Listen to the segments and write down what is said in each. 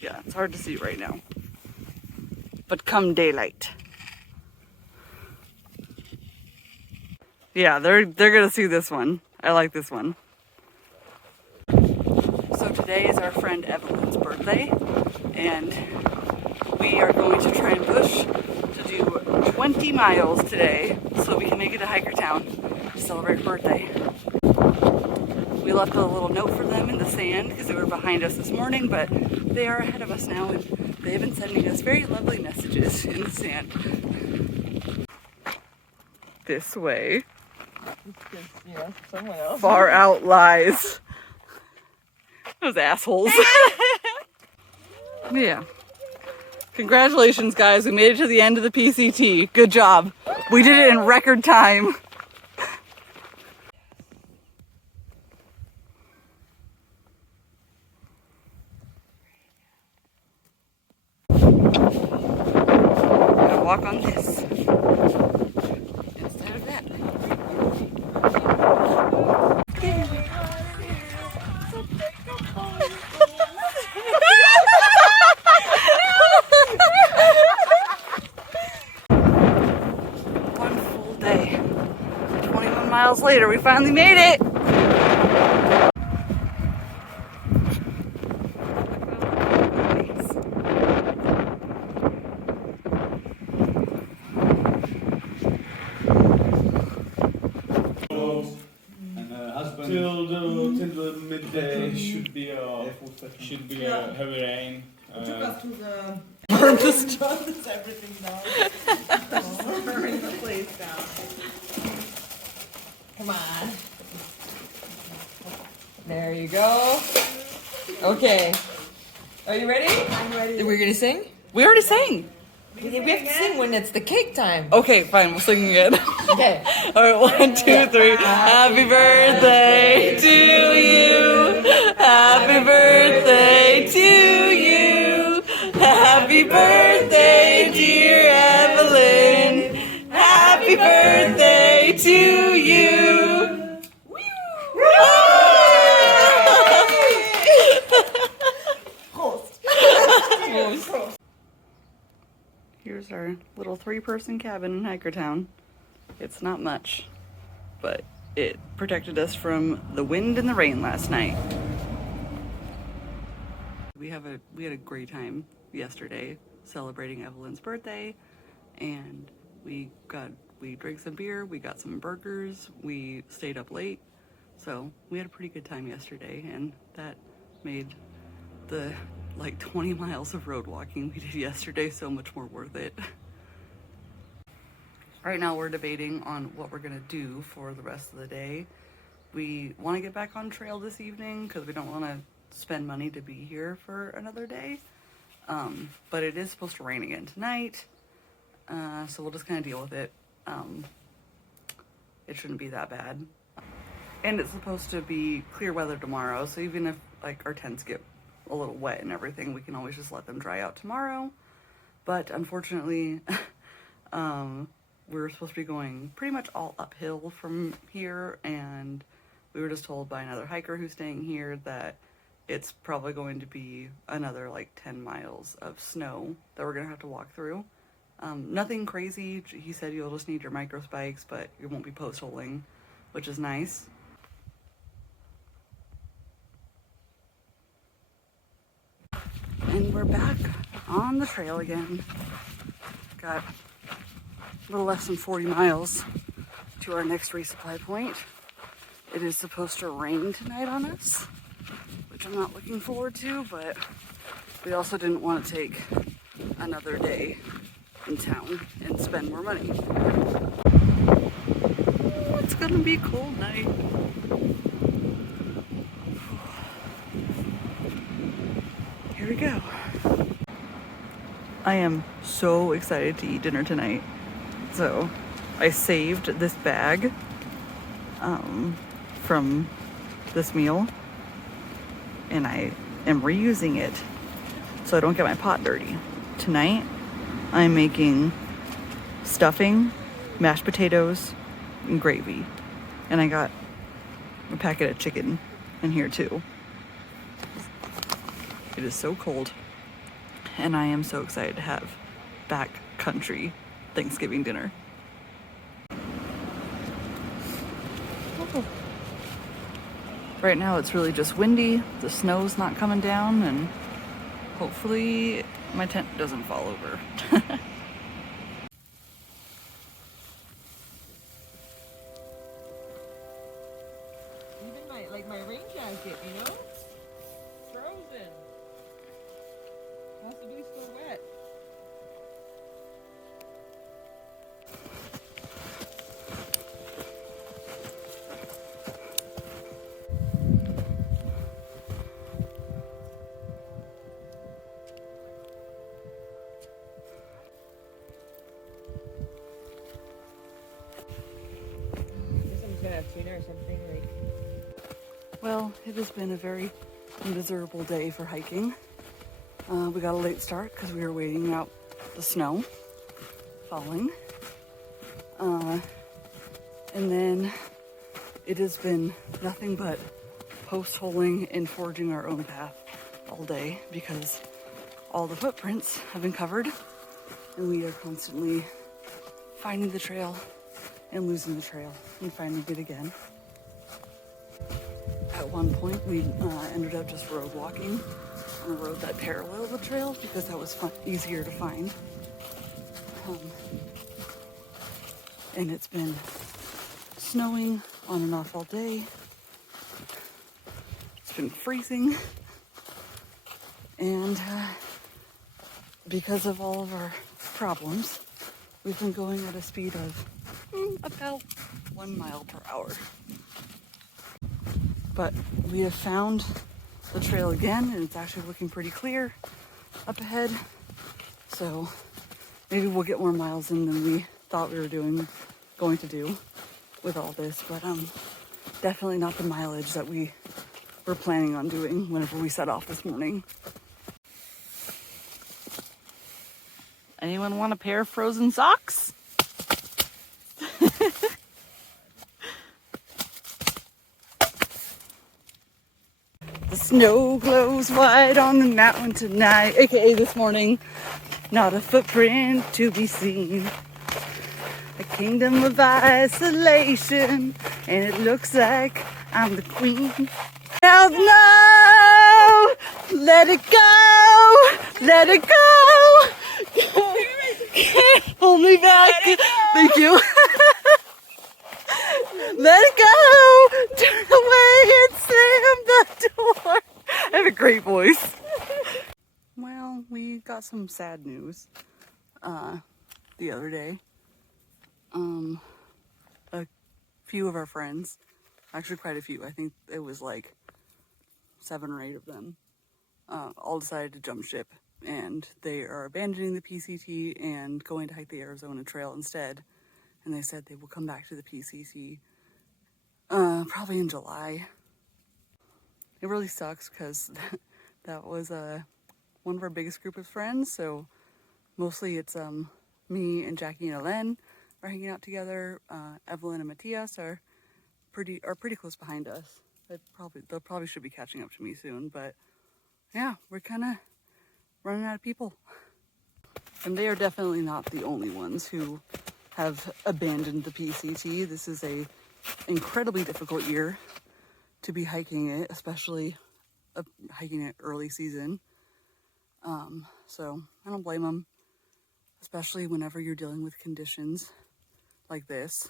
Yeah, it's hard to see right now. But come daylight. Yeah, they're gonna see this one. I like this one. So today is our friend Evelyn's birthday, and we are going to try and push to do 20 miles today so we can make it to Hikertown to celebrate her birthday. We left a little note for them in the sand because they were behind us this morning, but they are ahead of us now, and they've been sending us very lovely messages in the sand. This way. Yeah, someone else. Far out lies. Those assholes. Yeah. Congratulations, guys. We made it to the end of the PCT. Good job. We did it in record time. Gotta walk on this instead of that. One full day. 21 miles later, we finally made it. Till the midday should be a heavy rain. Took us to the burns everything down. Burning the place down. Come on. There you go. Okay. Are you ready? I'm ready. We're gonna sing? We already sang. We have to sing when it's the cake time. Okay, fine. We'll sing again. Okay. All right, 1, 2, 3. Happy birthday to you. Happy birthday to you. Happy birthday, dear Evelyn. Happy birthday to you. Prost. Here's our little 3-person cabin in Hikertown. It's not much, but it protected us from the wind and the rain last night. We had a great time yesterday celebrating Evelyn's birthday, and we drank some beer, we got some burgers, we stayed up late, so we had a pretty good time yesterday, and that made the 20 miles of road walking we did yesterday so much more worth it. Right now we're debating on what we're gonna do for the rest of the day. We want to get back on trail this evening because we don't want to spend money to be here for another day. But it is supposed to rain again tonight, so we'll just kind of deal with it. It shouldn't be that bad. And it's supposed to be clear weather tomorrow, so even if our tents get a little wet and everything, we can always just let them dry out tomorrow. But unfortunately, we're supposed to be going pretty much all uphill from here, and we were just told by another hiker who's staying here that it's probably going to be another 10 miles of snow that we're gonna have to walk through. Nothing crazy. He said you'll just need your micro spikes, but you won't be post holing, which is nice. And we're back on the trail again. Got a little less than 40 miles to our next resupply point. It is supposed to rain tonight on us, which I'm not looking forward to, but we also didn't want to take another day in town and spend more money. It's gonna be a cold night. Here we go. I am so excited to eat dinner tonight. So I saved this bag from this meal, and I am reusing it so I don't get my pot dirty. Tonight I'm making stuffing, mashed potatoes, and gravy. And I got a packet of chicken in here too. It is so cold. and I am so excited to have backcountry Thanksgiving dinner. Oh. Right now it's really just windy, the snow's not coming down, and hopefully my tent doesn't fall over. Even my rain jacket, you know? It's frozen. Has to be still wet. Someone's gonna have tuna or something like. Well, it has been a very miserable day for hiking. We got a late start because we were waiting out the snow falling. And then it has been nothing but post-holing and forging our own path all day because all the footprints have been covered and we are constantly finding the trail and losing the trail and finding it again. At one point, we ended up just road walking on a road that paralleled the trail because that was easier to find. And it's been snowing on and off all day. It's been freezing. And because of all of our problems, we've been going at a speed of about 1 mile per hour. But we have found the trail again, and it's actually looking pretty clear up ahead. So maybe we'll get more miles in than we thought we were going to do with all this. But definitely not the mileage that we were planning on doing whenever we set off this morning. Anyone want a pair of frozen socks? The snow glows white on the mountain tonight, aka this morning. Not a footprint to be seen. A kingdom of isolation, and it looks like I'm the queen. Now no, let it go, let it go. Hold me back. Thank you. Let it go! Turn away and slam the door! I have a great voice. Well, we got some sad news the other day. A few of our friends, actually quite a few, I think it was like 7 or 8 of them, all decided to jump ship. And they are abandoning the PCT and going to hike the Arizona Trail instead. And they said they will come back to the PCT probably in July. It really sucks because that was one of our biggest group of friends. So mostly it's me and Jackie and Ellen are hanging out together. Evelyn and Matthias are pretty close behind us. They'll probably should be catching up to me soon. But yeah, we're kind of running out of people. And they are definitely not the only ones who have abandoned the PCT. This is a incredibly difficult year to be hiking it, especially hiking it early season. So I don't blame them, especially whenever you're dealing with conditions like this.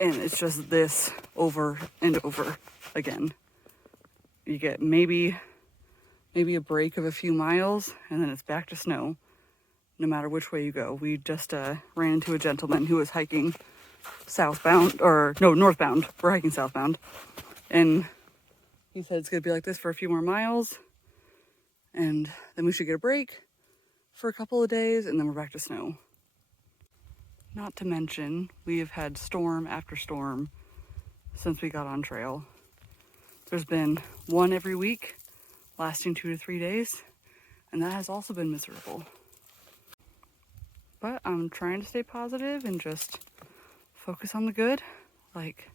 And it's just this over and over again. You get maybe a break of a few miles, and then it's back to snow, no matter which way you go. We just ran into a gentleman who was hiking northbound. We're hiking southbound. And he said it's going to be like this for a few more miles, and then we should get a break for a couple of days, and then we're back to snow. Not to mention, we have had storm after storm since we got on trail. There's been one every week, lasting 2 to 3 days, and that has also been miserable. But I'm trying to stay positive and just focus on the good, like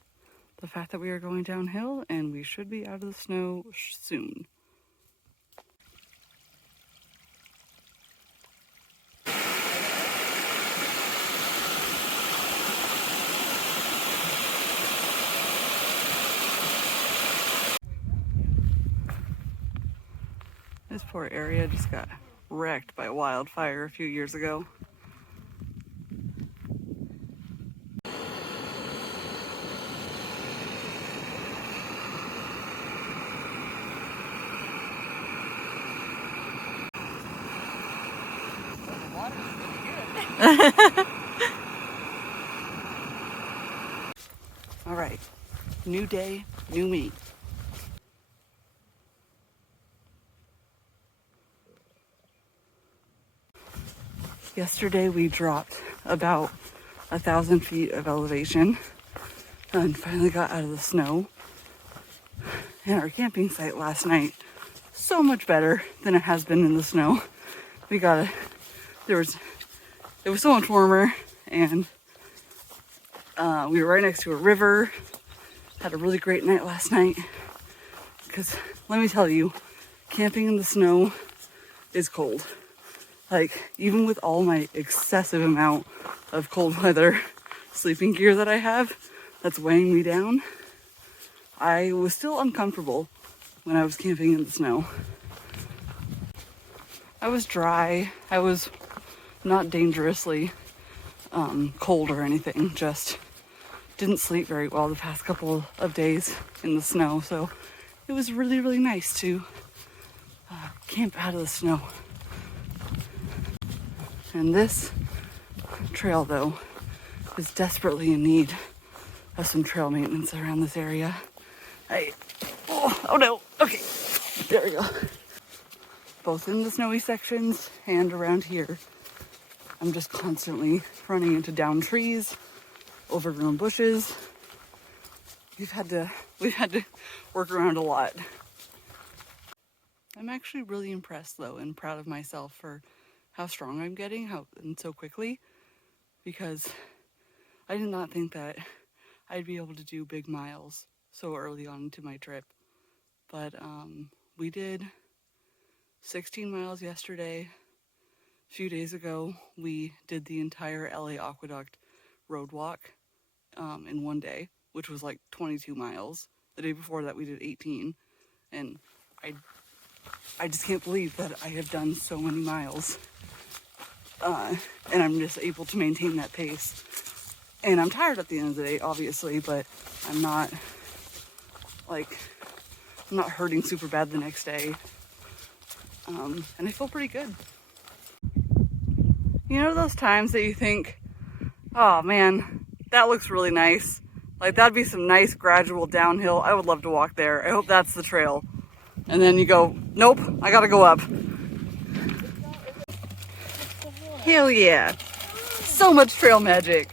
the fact that we are going downhill and we should be out of the snow soon. This poor area just got wrecked by a wildfire a few years ago. All right, new day, new me. Yesterday we dropped about 1,000 feet of elevation and finally got out of the snow. And our camping site last night, so much better than it has been in the snow. It was so much warmer, and we were right next to a river. Had a really great night last night. Because let me tell you, camping in the snow is cold. Like, even with all my excessive amount of cold weather sleeping gear that I have that's weighing me down, I was still uncomfortable when I was camping in the snow. I was dry. I was not dangerously cold or anything, just didn't sleep very well the past couple of days in the snow, so it was really, really nice to camp out of the snow. And this trail, though, is desperately in need of some trail maintenance around this area. Oh no, okay, there we go. Both in the snowy sections and around here, I'm just constantly running into downed trees, overgrown bushes. We've had to work around a lot. I'm actually really impressed though and proud of myself for how strong I'm getting, and so quickly, because I did not think that I'd be able to do big miles so early on into my trip. But we did 16 miles yesterday. A few days ago, we did the entire LA Aqueduct road walk in one day, which was like 22 miles. The day before that, we did 18. And I just can't believe that I have done so many miles. And I'm just able to maintain that pace. And I'm tired at the end of the day, obviously, but I'm not hurting super bad the next day. And I feel pretty good. You know those times that you think, oh man, that looks really nice. Like that'd be some nice gradual downhill. I would love to walk there. I hope that's the trail. And then you go, nope, I gotta go up. Hell yeah. So much trail magic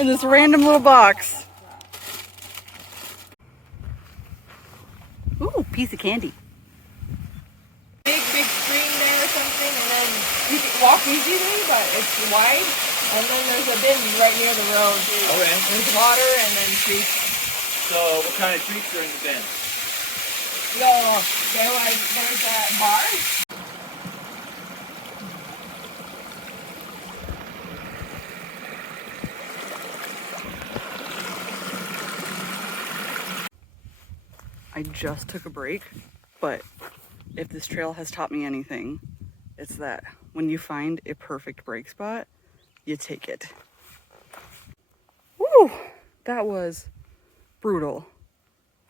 in this random little box. Ooh, piece of candy. Big stream there or something, and then you can walk easily, but it's wide. And then there's a bin right near the road. Okay. There's water and then trees. So what kind of treats are in the bin? There's that bar. I just took a break, but if this trail has taught me anything, it's that when you find a perfect break spot, you take it. Woo! That was brutal.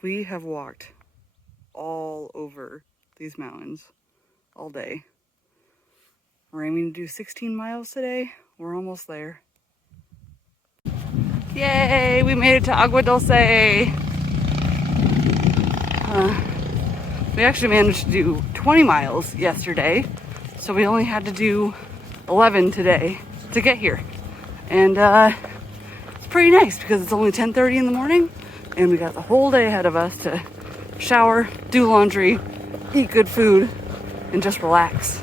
We have walked all over these mountains all day. We're aiming to do 16 miles today. We're almost there. Yay! We made it to Agua Dulce. We actually managed to do 20 miles yesterday, so we only had to do 11 today to get here. And it's pretty nice because it's only 10:30 in the morning and we got the whole day ahead of us to shower, do laundry, eat good food, and just relax.